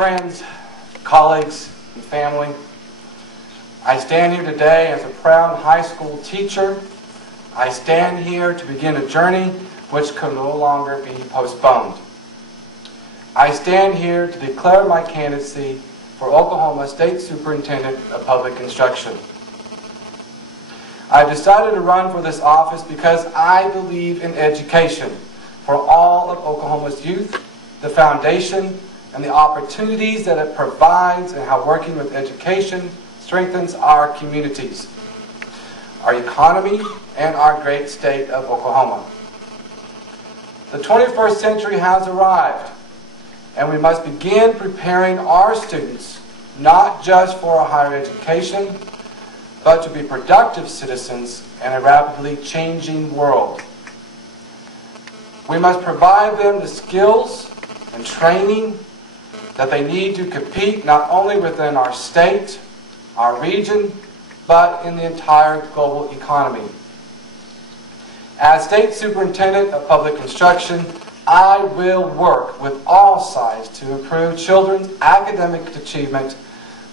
friends, colleagues, and family, I stand here today as a proud high school teacher. I stand here to begin a journey which can no longer be postponed. I stand here to declare my candidacy for Oklahoma State Superintendent of Public Instruction. I've decided to run for this office because I believe in education for all of Oklahoma's youth, the foundation, and the opportunities that it provides, and how working with education strengthens our communities, our economy, and our great state of Oklahoma. The 21st century has arrived, and we must begin preparing our students not just for a higher education, but to be productive citizens in a rapidly changing world. We must provide them the skills and training that they need to compete not only within our state, our region, but in the entire global economy. As State Superintendent of Public Instruction, I will work with all sides to improve children's academic achievement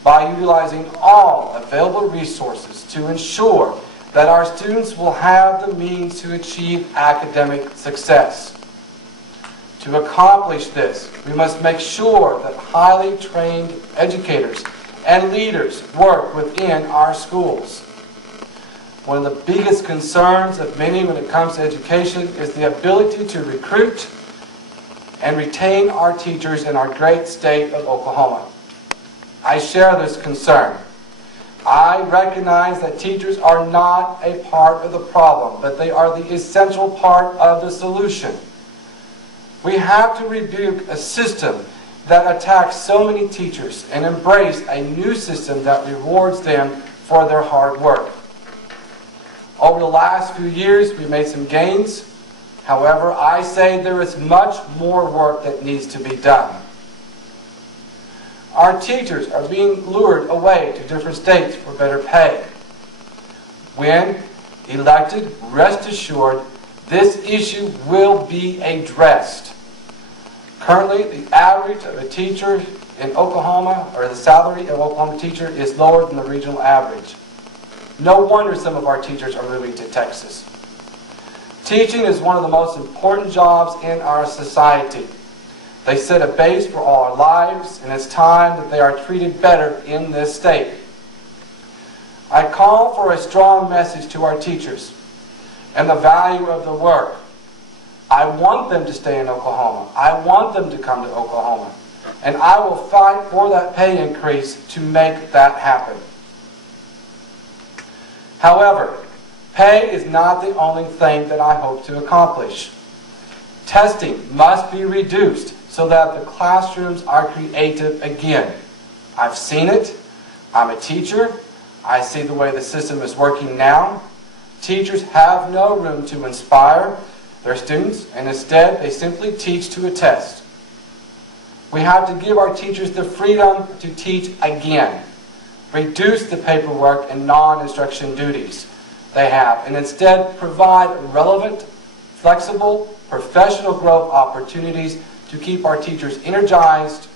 by utilizing all available resources to ensure that our students will have the means to achieve academic success. To accomplish this, we must make sure that highly trained educators and leaders work within our schools. One of the biggest concerns of many when it comes to education is the ability to recruit and retain our teachers in our great state of Oklahoma. I share this concern. I recognize that teachers are not a part of the problem, but they are the essential part of the solution. We have to rebuke a system that attacks so many teachers and embrace a new system that rewards them for their hard work. Over the last few years, we've made some gains. However, I say there is much more work that needs to be done. Our teachers are being lured away to different states for better pay. When elected, rest assured, this issue will be addressed. Currently, the average of a teacher in Oklahoma, or the salary of an Oklahoma teacher, is lower than the regional average. No wonder some of our teachers are moving to Texas. Teaching is one of the most important jobs in our society. They set a base for all our lives, and it's time that they are treated better in this state. I call for a strong message to our teachers and the value of the work. I want them to stay in Oklahoma. I want them to come to Oklahoma. And I will fight for that pay increase to make that happen. However, pay is not the only thing that I hope to accomplish. Testing must be reduced so that the classrooms are creative again. I've seen it. I'm a teacher. I see the way the system is working now. Teachers have no room to inspire their students, and instead they simply teach to a test. We have to give our teachers the freedom to teach again, reduce the paperwork and non-instruction duties they have, and instead provide relevant, flexible, professional growth opportunities to keep our teachers energized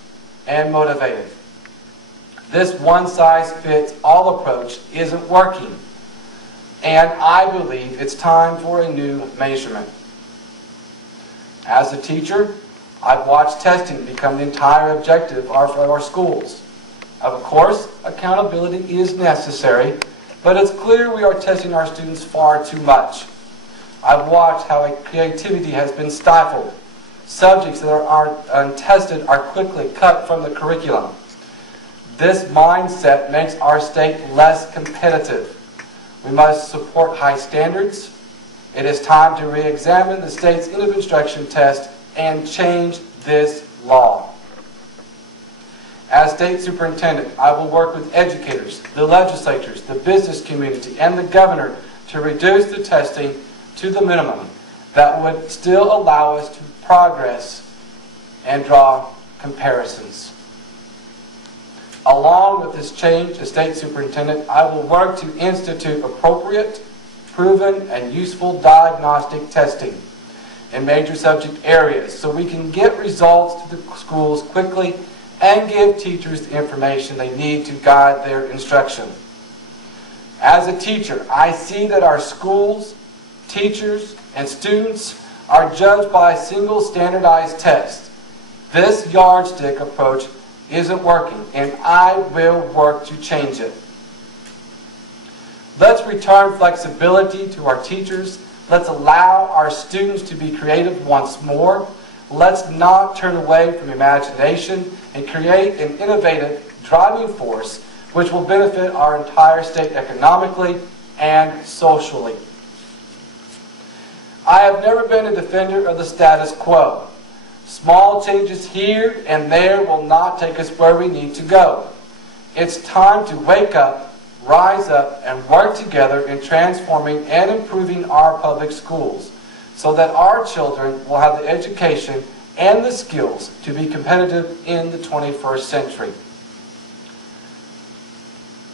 and motivated. This one-size-fits-all approach isn't working, and I believe it's time for a new measurement. As a teacher, I've watched testing become the entire objective of our schools. Of course, accountability is necessary, but it's clear we are testing our students far too much. I've watched how creativity has been stifled. Subjects that are untested are quickly cut from the curriculum. This mindset makes our state less competitive. We must support high standards. It is time to re-examine the state's end of instruction test and change this law. As State Superintendent, I will work with educators, the legislatures, the business community, and the governor to reduce the testing to the minimum that would still allow us to progress and draw comparisons. Along with this change as State Superintendent, I will work to institute appropriate, proven, and useful diagnostic testing in major subject areas so we can get results to the schools quickly and give teachers the information they need to guide their instruction. As a teacher, I see that our schools, teachers, and students are judged by a single standardized test. This yardstick approach isn't working, and I will work to change it. Let's return flexibility to our teachers. Let's allow our students to be creative once more. Let's not turn away from imagination and create an innovative driving force which will benefit our entire state economically and socially. I have never been a defender of the status quo. Small changes here and there will not take us where we need to go. It's time to wake up, rise up, and work together in transforming and improving our public schools so that our children will have the education and the skills to be competitive in the 21st century.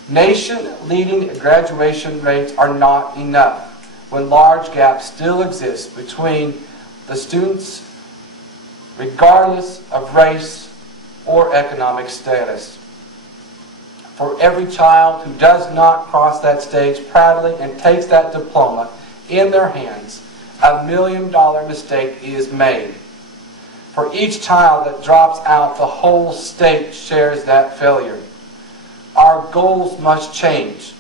Nation-leading graduation rates are not enough when large gaps still exist between the students regardless of race or economic status. For every child who does not cross that stage proudly and takes that diploma in their hands, $1 million mistake is made. For each child that drops out, the whole state shares that failure. Our goals must change.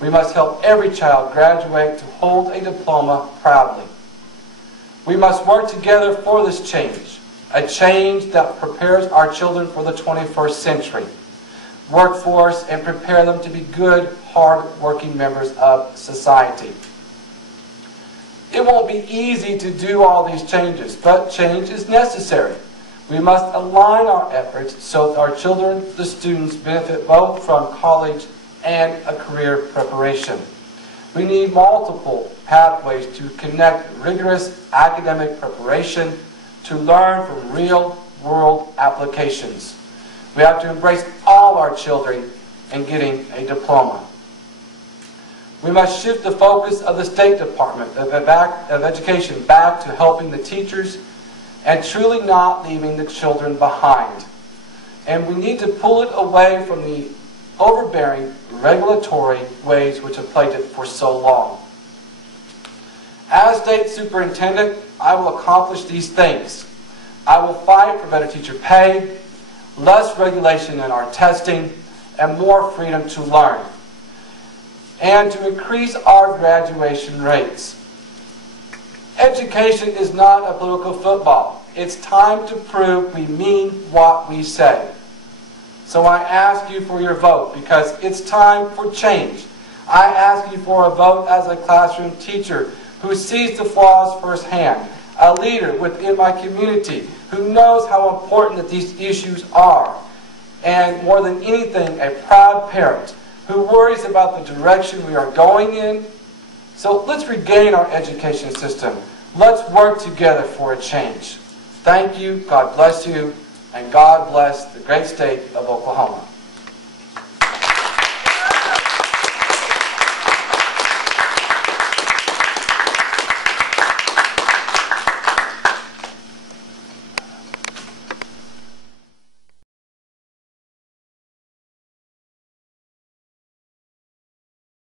We must help every child graduate to hold a diploma proudly. We must work together for this change, a change that prepares our children for the 21st century workforce and prepare them to be good, hard-working members of society. It won't be easy to do all these changes, but change is necessary. We must align our efforts so that our children, the students, benefit both from college and a career preparation. We need multiple pathways to connect rigorous academic preparation to learn from real-world applications. We have to embrace all our children in getting a diploma. We must shift the focus of the State Department of Education back to helping the teachers and truly not leaving the children behind. And we need to pull it away from the overbearing regulatory ways which have plagued it for so long. As State Superintendent, I will accomplish these things. I will fight for better teacher pay, less regulation in our testing, and more freedom to learn, and to increase our graduation rates. Education is not a political football. It's time to prove we mean what we say. So I ask you for your vote because it's time for change. I ask you for a vote as a classroom teacher who sees the flaws firsthand, a leader within my community who knows how important that these issues are, and more than anything, a proud parent who worries about the direction we are going in. So let's regain our education system. Let's work together for a change. Thank you, God bless you, and God bless the great state of Oklahoma.